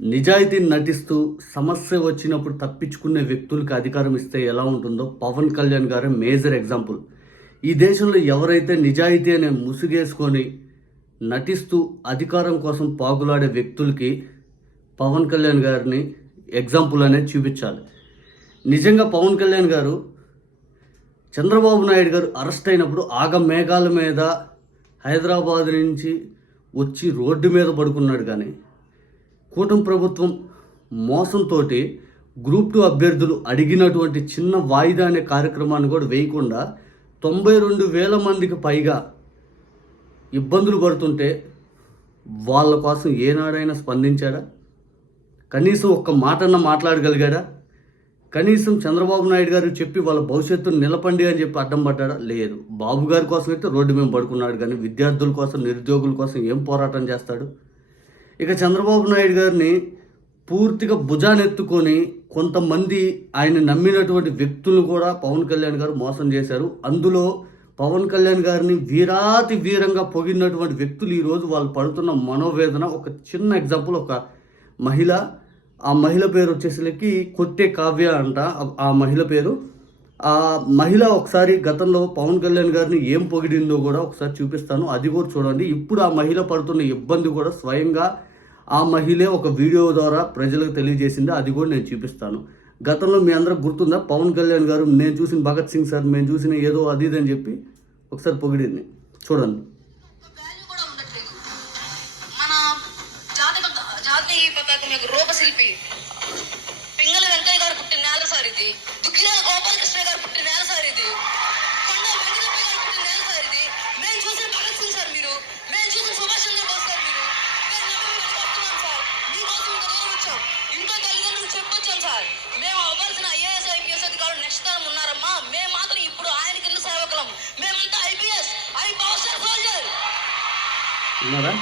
నిజాయితీని నటిస్తూ సమస్య వచ్చినప్పుడు తప్పించుకునే వ్యక్తులకు అధికారం ఇస్తే ఎలా ఉంటుందో పవన్ కళ్యాణ్ గారే మేజర్ ఎగ్జాంపుల్. ఈ దేశంలో ఎవరైతే నిజాయితీ అనే ముసుగేసుకొని నటిస్తూ అధికారం కోసం పాగులాడే వ్యక్తులకి పవన్ కళ్యాణ్ గారిని ఎగ్జాంపుల్ అనేది చూపించాలి. నిజంగా పవన్ కళ్యాణ్ గారు చంద్రబాబు నాయుడు గారు అరెస్ట్ అయినప్పుడు ఆగ మేఘాల మీద హైదరాబాద్ నుంచి వచ్చి రోడ్డు మీద పడుకున్నాడు కానీ కూటమి ప్రభుత్వం మోసంతో గ్రూప్ టూ అభ్యర్థులు అడిగినటువంటి చిన్న వాయిదా అనే కార్యక్రమాన్ని కూడా వేయకుండా తొంభై రెండు వేల మందికి పైగా ఇబ్బందులు పడుతుంటే వాళ్ళ కోసం ఏనాడైనా స్పందించాడా కనీసం ఒక్క మాటన్న మాట్లాడగలిగాడా కనీసం చంద్రబాబు నాయుడు గారు చెప్పి వాళ్ళ భవిష్యత్తును నిలపండి అని చెప్పి అడ్డం పడ్డాడా లేదు. బాబు గారి కోసం అయితే రోడ్డు మేము పడుకున్నాడు కానీ విద్యార్థుల కోసం నిరుద్యోగుల కోసం ఏం పోరాటం చేస్తాడు? ఇక చంద్రబాబు నాయుడు గారిని పూర్తిగా భుజానెత్తుకొని కొంతమంది ఆయన నమ్మినటువంటి వ్యక్తులు కూడా పవన్ కళ్యాణ్ గారు మోసం చేశారు. అందులో పవన్ కళ్యాణ్ గారిని వీరాతి వీరంగా పొగిడినటువంటి వ్యక్తులు ఈరోజు వాళ్ళు పడుతున్న మనోవేదన. ఒక చిన్న ఎగ్జాంపుల్ ఒక మహిళ. ఆ మహిళ పేరు వచ్చేసరికి కొట్టే కావ్య అంట. ఆ- ఆ మహిళ పేరు ఆ మహిళ ఒకసారి గతంలో పవన్ కళ్యాణ్ గారిని ఏం పొగిడిందో కూడా ఒకసారి చూపిస్తాను. అది కూడా చూడండి. ఇప్పుడు ఆ మహిళ పడుతున్న ఇబ్బంది కూడా స్వయంగా ఆ మహిళే ఒక వీడియో ద్వారా ప్రజలకు తెలియజేసింది. అది కూడా నేను చూపిస్తాను. గతంలో మీ అందరికి గుర్తుందా? పవన్ కళ్యాణ్ గారు నేను చూసిన భగత్ సింగ్ సార్ మేము చూసిన ఏదో అది ఇది అని చెప్పి ఒకసారి పొగిడింది. చూడండి. రూపశిల్పి వెంకయ్య గారు పుట్టిన నేల సార్ ఇది. దుగ్గిరాల గోపాలకృష్ణ గారు పుట్టిన నేల సార్ ఇది. కొండ వెంకటప్ప గారు పుట్టిన నేల సార్ ఇది. మేము చూసిన భగత్ సింగ్ సార్ మీరు. మేము చూసిన సుభాష్ చంద్రబోస్ సార్ మీరు. వస్తున్నాం సార్. మీకోసం ఇంత దూరం వచ్చాం. ఇంట్లో తల్లిదండ్రులు చెప్పొచ్చాం సార్. మేము అవ్వాల్సిన ఐఏఎస్ ఐపీఎస్ అధికారులు నెక్స్ట్ తరం ఉన్నారమ్మా. మేము మాత్రం ఇప్పుడు ఆయన కింద సేవకులం? మేమంతా IPS. I power soldier.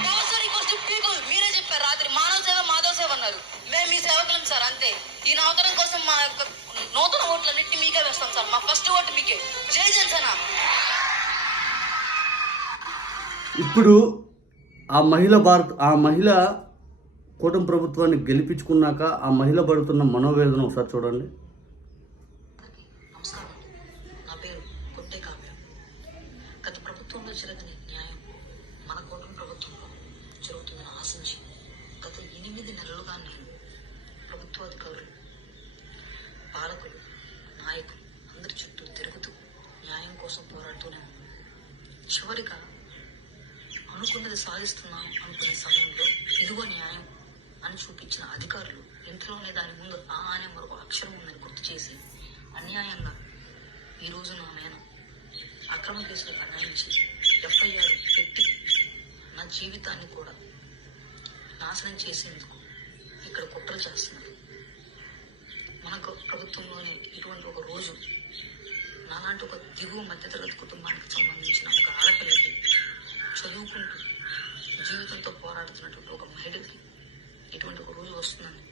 Power to people. మీరే చెప్పారు రాత్రి మానవ సేవ అన్నారు మేము మీ సేవకులం సార్ అంతే. ఈ నవతరం కోసం మా యొక్క నూతన ఓట్లన్నింటినీ మీకే వేస్తాం సార్. మా ఫస్ట్ ఓటు మీకే. జై జనసేన. ఇప్పుడు ఆ మహిళ భారత్ ఆ మహిళ కూటమి ప్రభుత్వాన్ని గెలిపించుకున్నాక ఆ మహిళ పడుతున్న మనోవేదన ఒకసారి చూడండి. గత ప్రభుత్వంలో జరగని న్యాయం మన కూటమి ప్రభుత్వంలో జరుగుతుందని ఆశించి గత ఎనిమిది నెలలుగా నేను ప్రభుత్వాధికారులు పాలకులు నాయకులు అందరి చుట్టూ తిరుగుతూ న్యాయం కోసం పోరాడుతూనే ఉన్నాను. చివరిగా అనుకున్నది సాధిస్తున్నాం అనుకునే సమయంలో ఇదిగో న్యాయం అని చూపించిన అధికారులు ఇంట్లోనే దాని ముందు ఆ అనే మరొక అక్షరం ఉందని గుర్తు చేసి అన్యాయంగా ఈ రోజున నా అక్రమ కేసులు బనాయించి ఎఫ్ఐఆర్ పెట్టి నా జీవితాన్ని కూడా నాశనం చేసేందుకు ఇక్కడ కుట్రలు చేస్తున్నారు. మన ప్రభుత్వంలోనే ఇటువంటి ఒక రోజు నాలాంటి ఒక దిగువ మధ్యతరగతి కుటుంబానికి సంబంధించిన ఒక ఆడపిల్లకి చదువుకుంటూ జీవితంతో పోరాడుతున్నటువంటి ఒక మహిళకి ఇటువంటి ఒక రోజు వస్తుందని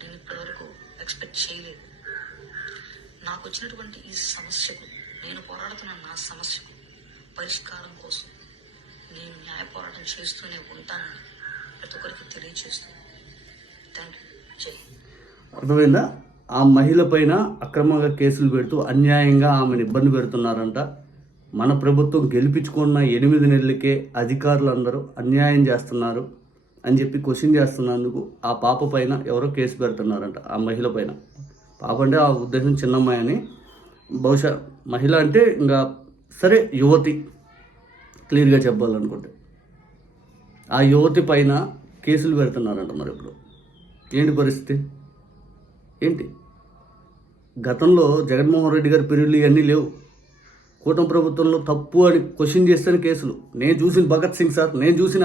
నేను ఇప్పటివరకు ఎక్స్పెక్ట్ చేయలేదు. నాకు వచ్చినటువంటి ఈ సమస్యకు నేను పోరాడుతున్న నా సమస్యకు పరిష్కారం కోసం నేను న్యాయ పోరాటం చేస్తూనే ఉంటానని ప్రతి ఒక్కరికి తెలియజేస్తూ జై అర్థమైందా? ఆ మహిళ పైన అక్రమంగా కేసులు పెడుతూ అన్యాయంగా ఆమెను ఇబ్బంది పెడుతున్నారంట. మన ప్రభుత్వం గెలిపించుకున్న ఎనిమిది నెలలకే అధికారులు అందరూ అన్యాయం చేస్తున్నారు అని చెప్పి క్వశ్చన్ చేస్తున్నందుకు ఆ పాప పైన ఎవరో కేసు పెడుతున్నారంట ఆ మహిళ పైన. పాప అంటే ఆ ఉద్దేశం చిన్నమ్మాయి అని. బహుశా మహిళ అంటే ఇంకా సరే యువతి. క్లియర్గా చెప్పాలనుకుంటే. ఆ యువతి పైన కేసులు పెడుతున్నారంట మరి ఇప్పుడు. ఏంటి పరిస్థితి? ఏంటి? గతంలో జగన్మోహన్ రెడ్డి గారి పీరియడ్లు ఇవన్నీ లేవు. కూటమి ప్రభుత్వంలో తప్పు అని క్వశ్చన్ చేస్తేనే కేసులు. నేను చూసిన భగత్ సింగ్ సార్ నేను చూసిన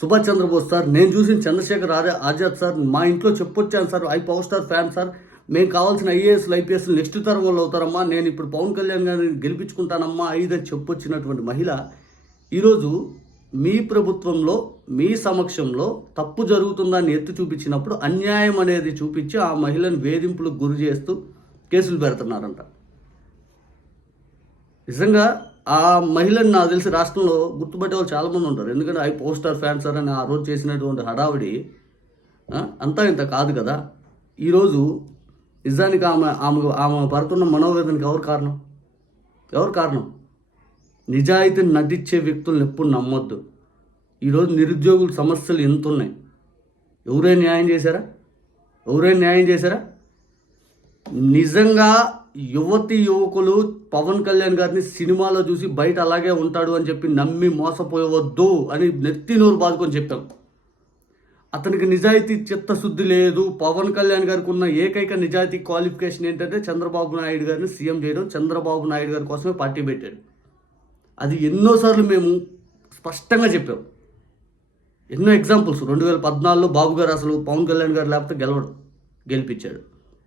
సుభాష్ చంద్రబోస్ సార్ నేను చూసిన చంద్రశేఖర్ ఆజా ఆజాద్ సార్ మా ఇంట్లో చెప్పొచ్చాను sir I power star fan sir. మేము కావాల్సిన ఐఏఎస్లు ఐపీఎస్ నెక్స్ట్ తరం వాళ్ళు అవుతారమ్మా నేను ఇప్పుడు పవన్ కళ్యాణ్ గారిని గెలిపించుకుంటానమ్మా ఐదని చెప్పొచ్చినటువంటి మహిళ ఈరోజు మీ ప్రభుత్వంలో మీ సమక్షంలో తప్పు జరుగుతుందని ఎత్తి చూపించినప్పుడు అన్యాయం అనేది చూపించి ఆ మహిళను వేధింపులకు గురి చేస్తూ కేసులు పెడుతున్నారంట. నిజంగా ఆ మహిళను నాకు తెలిసి రాష్ట్రంలో గుర్తుపట్టే వాళ్ళు చాలామంది ఉంటారు. ఎందుకంటే ఐ పోస్టర్ ఫ్యాన్స్ అని ఆ రోజు చేసినటువంటి హడావిడి అంతా ఇంత కాదు కదా. ఈరోజు నిజానికి ఆమె ఆమె ఆమె పడుతున్న మనోవేదనకి ఎవరు కారణం? ఎవరు కారణం? నిజాయితీని నటించే వ్యక్తులను ఎప్పుడు నమ్మొద్దు. ఈరోజు నిరుద్యోగుల సమస్యలు ఎంత ఉన్నాయి ఎవరైనా న్యాయం చేశారా? ఎవరైనా న్యాయం చేశారా? నిజంగా యువతి యువకులు పవన్ కళ్యాణ్ గారిని సినిమాలో చూసి బయట అలాగే ఉంటాడు అని చెప్పి నమ్మి మోసపోవద్దు అని నెత్తి నోరు బాదుకొని చెప్పాం. అతనికి నిజాయితీ చిత్తశుద్ధి లేదు. పవన్ కళ్యాణ్ గారికి ఉన్న ఏకైక నిజాయితీ క్వాలిఫికేషన్ ఏంటంటే చంద్రబాబు నాయుడు గారిని సీఎం చేయడం. చంద్రబాబు నాయుడు గారి కోసమే పార్టీ పెట్టాడు. అది ఎన్నోసార్లు మేము స్పష్టంగా చెప్పాం. ఎన్నో ఎగ్జాంపుల్స్ రెండు వేల పద్నాలుగులో బాబు గారు అసలు పవన్ కళ్యాణ్ గారు లేకపోతే గెలవడు. గెలిపించాడు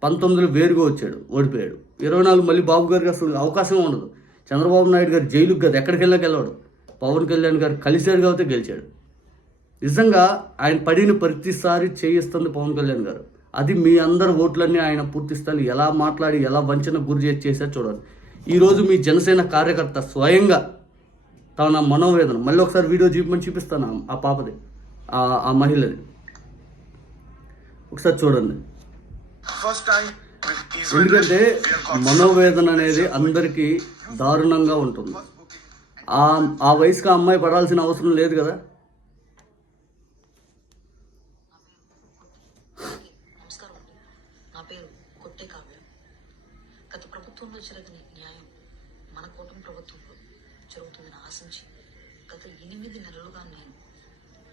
పంతొమ్మిదిలో వేరుగా వచ్చాడు ఓడిపోయాడు. ఇరవై నాలుగు మళ్ళీ బాబు గారికి అసలు అవకాశం ఉండదు. చంద్రబాబు నాయుడు గారు జైలుకి కదా ఎక్కడికి వెళ్ళా గెలవడు. పవన్ కళ్యాణ్ గారు కలిశారు కాబట్టి గెలిచాడు. నిజంగా ఆయన పడిన ప్రతిసారి చేయిస్తుంది పవన్ కళ్యాణ్ గారు. అది మీ అందరి ఓట్లన్నీ ఆయన పూర్తి స్థాయి ఎలా మాట్లాడి ఎలా వంచన గురి చేసి చేశారు చూడండి. ఈరోజు మీ జనసేన కార్యకర్త స్వయంగా తన మనోవేదన మళ్ళీ ఒకసారి వీడియో చూపమని చూపిస్తాను ఆ- పాపది ఆ ఆ మహిళది ఒకసారి చూడండి. ఎందుకంటే మనోవేదన అనేది అందరికీ దారుణంగా ఉంటుంది. ఆ ఆ వయసుకి ఆ అమ్మాయి పడాల్సిన అవసరం లేదు కదా నమస్కారం అండి నా పేరు కొట్టే కావ్య గత ప్రభుత్వంలో జరగని న్యాయం మన కూటమి ప్రభుత్వంలో జరుగుతుందని ఆశించి గత ఎనిమిది నెలలుగా నేను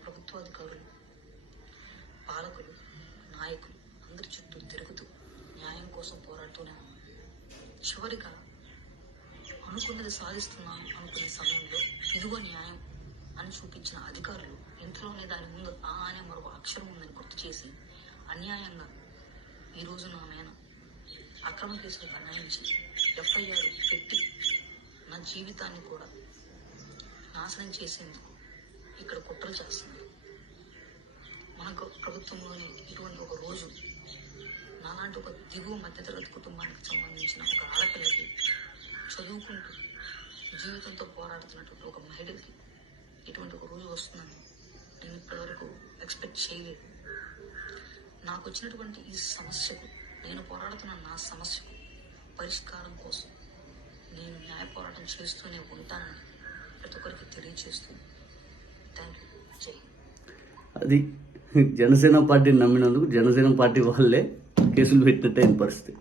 ప్రభుత్వాధికారులు పాలకులు నాయకులు అందరి చుట్టూ తిరుగుతూ న్యాయం కోసం పోరాడుతూనే ఉన్నాను చివరిగా అనుకున్నది సాధిస్తున్నాను అనుకునే సమయంలో ఇదిగో న్యాయం అని చూపించిన అధికారులు ఇంతలోనే దాని ముందు ఆ అనే మరొక అక్షరం ఉందని గుర్తు చేసి అన్యాయంగా ఈరోజు నా మీద అక్రమ కేసులు బనాయించి ఎఫ్ఐఆర్ పెట్టి నా జీవితాన్ని కూడా నాశనం చేసేందుకు ఇక్కడ కుట్రలు చేస్తుంది మన ప్రభుత్వంలోనే ఇటువంటి ఒక రోజు నాలాంటి ఒక దిగువ మధ్యతరగతి కుటుంబానికి సంబంధించిన ఒక ఆడపిల్లకి చదువుకుంటూ జీవితంతో పోరాడుతున్నటువంటి ఒక మహిళకి ఇటువంటి ఒక రోజు వస్తుందని నేను ఇప్పటివరకు ఎక్స్పెక్ట్ చేయలేదు. నాకు వచ్చినటువంటి ఈ సమస్యకు నేను పోరాడుతున్న నా సమస్యకు పరిష్కారం కోసం నేను న్యాయ పోరాటం చేస్తూనే ఉంటానని ప్రతి ఒక్కరికి తెలియజేస్తూ థ్యాంక్ యూ జై అది జనసేన పార్టీని నమ్మినందుకు జనసేన పార్టీ వాళ్ళే కేసులు పెట్టినట్టే అయిన పరిస్థితి.